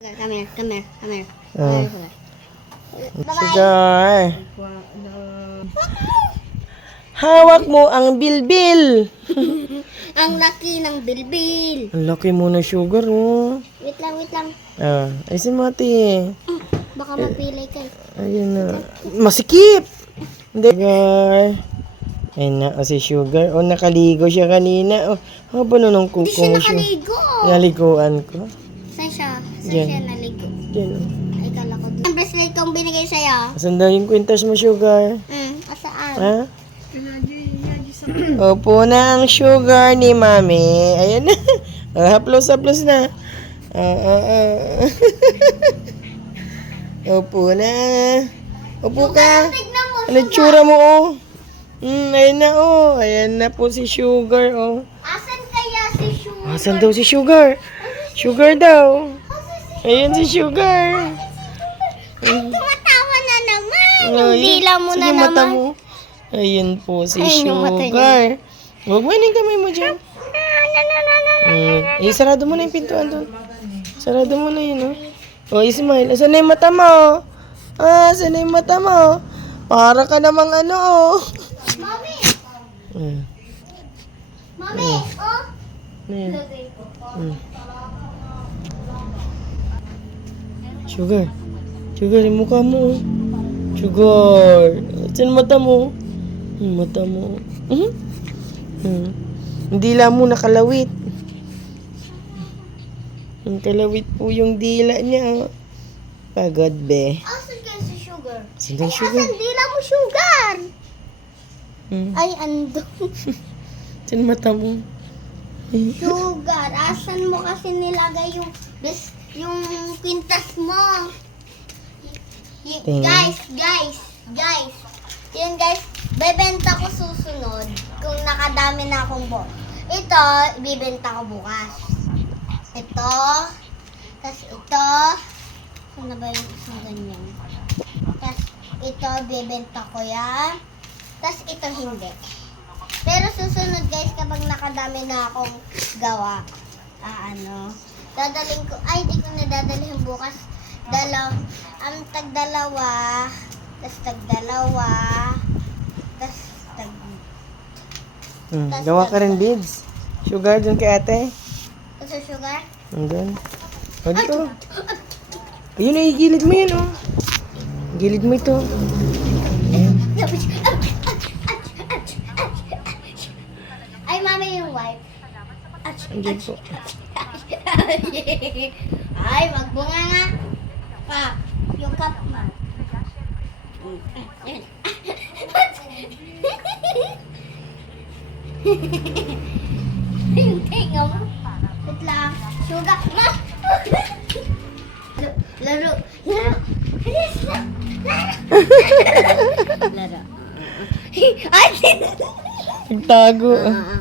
Come here, come here, come here. Oh. Come here. Sugar. Hawak mo ang bilbil. Ang laki ng bilbil. Ang laki mo na sugar, oh. Wait lang, wait lang. Ayusin mo, ate. Baka mapilay ka. Ayun na. Masikip! Hindi, sugar. Ayun na, si sugar. Oh, nakaligo siya kanina. Oh, haba na ng kuko Hindi siya mo nakaligo. Naliguan ko. Saan siya? Saan Diyan. siya naligo? Diyan, oh. Ay, kala ko dito. Ang bracelet kong binigay sa'yo. Asan daw yung kwintas mo, sugar? Asaan? Ha? Opo na ang sugar ni mami. Ayan na. Haplos na. Opo na. Opo ka. Tignan mo. Ano tsura mo, oh? Ayan na, oh. Ayan na po si sugar, oh. Asan kaya si Sugar? Asan daw si sugar? Sugar daw. Ayan si sugar. Ay, tumatawa na naman. Ay, Yung dila mo sige, na mata naman. mo. Ayun po si Ayun yung mata niya. sugar. Huwag mo yung kamay mo dyan. Sarado mo na yung pintuan doon. Sarado mo na yun, oh. Oh, smile. Saan na yung mata mo? Saan na yung mata mo? Para ka namang ano, oh. Mami! Mm. Mami! Oh! Ayan. Sugar. Sugar, yung mukha mo, oh. Sugar. Saan mata mo? Mata mo. Yung dila mo nakalawit. Yung kalawit po yung dila niya. Pagod, be. Asan kaya si Sugar? Saan daw Ay, sugar? asan dila mo, Sugar? Hmm. Ay, andun. Saan mata mo? Sugar, asan mo kasi nilagay yung kwintas mo? Tingnan. Guys. Yun guys, bebenta ko susunod kung nakadami na akong ball. Ito, ibibenta ko bukas. Ito, tas ito, saan na ba yung isang ganyan? Tas ito, bibenta ko yan. Tas ito hindi. Pero susunod guys, kapag nakadami na akong gawa, dadalhin ko, di ko na dadalhin bukas. Tag-dalawa, tas tag-dalawa, tas tag... Gawa ka rin, beads. Sugar, dun kay ate. Tapos sugar? Andun. O, dito. Ayun, ay, gilid mo yun, oh. Gilid mo ito. Ay, mami yung wipe. Andun po. Ay, magbunga nga. Yung cup mo. Yung tenga mo. Wait lang. Sugar. Ma! Laro. Bilis na. Laro. Ay! Nagtago. Ah.